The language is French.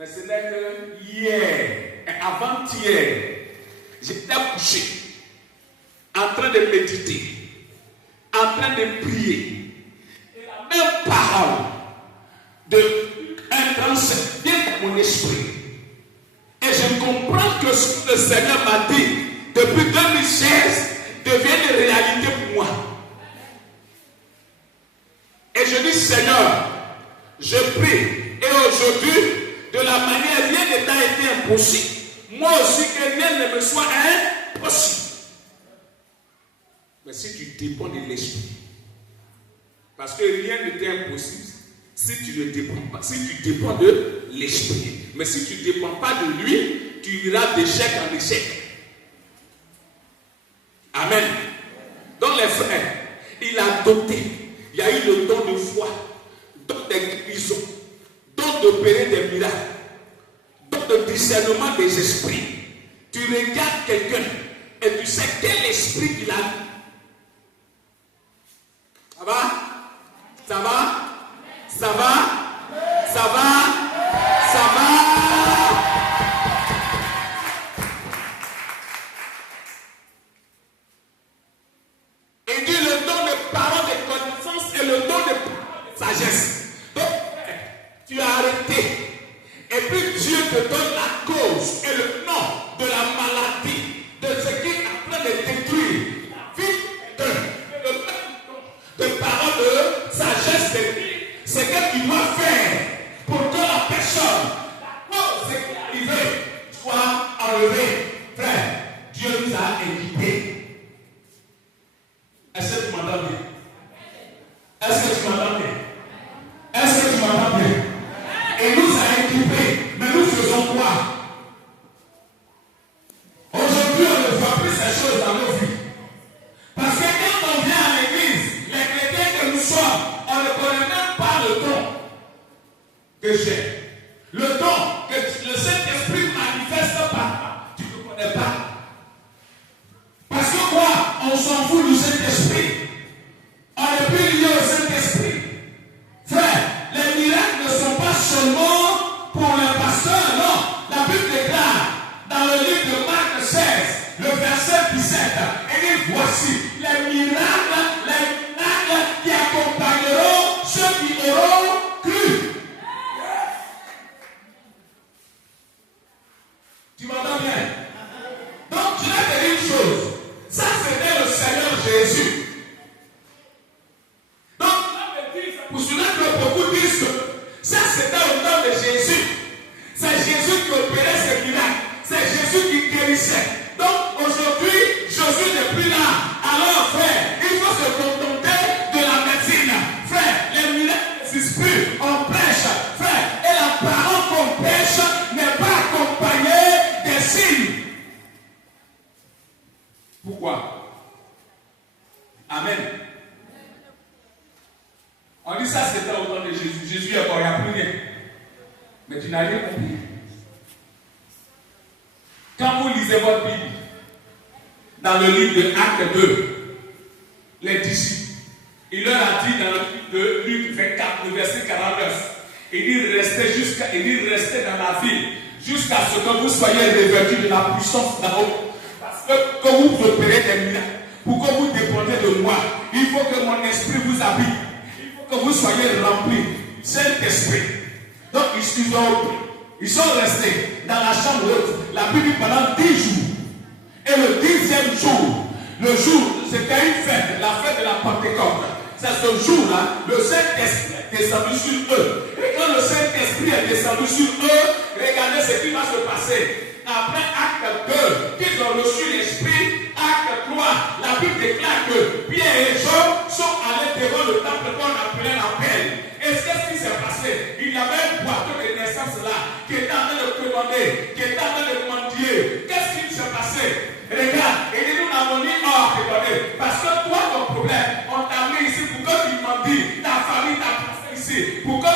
Mais ce n'est que hier, avant-hier, j'étais couché, en train de méditer, en train de prier. Et la même parole d'un grand Seigneur vient dans mon esprit. Et je comprends que ce que le Seigneur m'a dit depuis 2016 devient une réalité pour moi. Et je dis, Seigneur, je prie. Et aujourd'hui, de la manière, rien n'a été impossible. Moi aussi, que rien ne me soit impossible. Mais si tu dépends de l'esprit, parce que rien n'était impossible si tu ne dépends pas, si tu dépends de l'esprit. Mais si tu ne dépends pas de lui, tu iras d'échec en échec. Amen. Donc les frères, il a doté. Il y a eu le don de foi, don de guérison, don d'opérer des miracles, don de discernement des esprits. Tu regardes quelqu'un et tu sais quel esprit il a. Ça va? Ça va? Ça va? Ça va? Ça va? Il dit le don de parole de connaissance et le don de sagesse. Donc, tu as arrêté. Et puis Dieu te donne la cause et le nom de la maladie, de ce qui est en train de détruire la vie de parole de sagesse de Dieu. C'est ce qu'il doit faire pour que la personne, la cause qui est arrivée, soit enlevée. Frère, Dieu nous a équipés. Est-ce que tu m'entends bien? Est-ce que tu m'entends bien? Est-ce que tu m'entends bien? Et nous a équipés, mais nous faisons quoi? Aujourd'hui, on ne voit plus ces choses dans nos vies. Parce que quand on vient à l'église, les chrétiens que nous sommes, on ne connaît même pas le don que j'ai. Le don que le Saint-Esprit manifeste par moi, tu ne connais pas. Parce que quoi? On s'en fout du Saint-Esprit. On n'est plus lié au Saint-Esprit. Frère, les miracles ne sont pas seulement pour les pasteurs, non. La Bible déclare dans le livre de Marc 16, le verset 17, et dit voici les miracles qui accompagneront ceux qui auront cru. Tu m'entends bien? Donc, je vais te dire une chose. Ça, c'était le Seigneur Jésus. Donc, pour cela que beaucoup disent que ça, c'était au nom de Jésus. C'est Jésus qui opérait ces miracles. C'est Jésus qui guérissait. Donc, aujourd'hui, Jésus n'est plus là. Alors, frère, il faut se contenter de la médecine. Frère, les miracles n'existent plus. On prêche, frère. Et la parole qu'on prêche n'est pas accompagnée des signes. Pourquoi? Amen. On dit ça, c'était au temps de Jésus. Jésus est mort, il n'y a plus rien. Mais tu n'as rien compris. Quand vous lisez votre Bible, dans le livre de Actes 2, les disciples, il leur a dit dans le livre de Luc 24, le verset 49, il dit restez dans la ville jusqu'à ce que vous soyez revêtus de la puissance d'en haut. Parce que vous opérez des miracles, pour que vous dépendiez de moi, il faut que mon esprit vous habite. Il faut que vous soyez remplis. Saint-Esprit. Donc ils sont restés dans la chambre haute, la Bible pendant 10 jours. Et le 10e jour, le jour, c'était une fête, la fête de la Pentecôte. C'est ce jour-là, le Saint-Esprit est descendu sur eux. Et quand le Saint-Esprit est descendu sur eux, regardez ce qui va se passer. Après acte 2, qu'ils ont reçu l'Esprit, acte 3, la Bible déclare que Pierre et Jean sont allés devant le temple qu'on appelait la Perle. Et qu'est-ce qui s'est passé? Il y avait un boiteux de naissance là, qui était en train de demander, qui était en train de mendier. Qu'est-ce qui s'est passé? Regarde, et nous n'avons ni or que donner. Parce que toi, ton problème, on t'a mis ici pour que tu mendies, ta famille t'a placé ici, pour que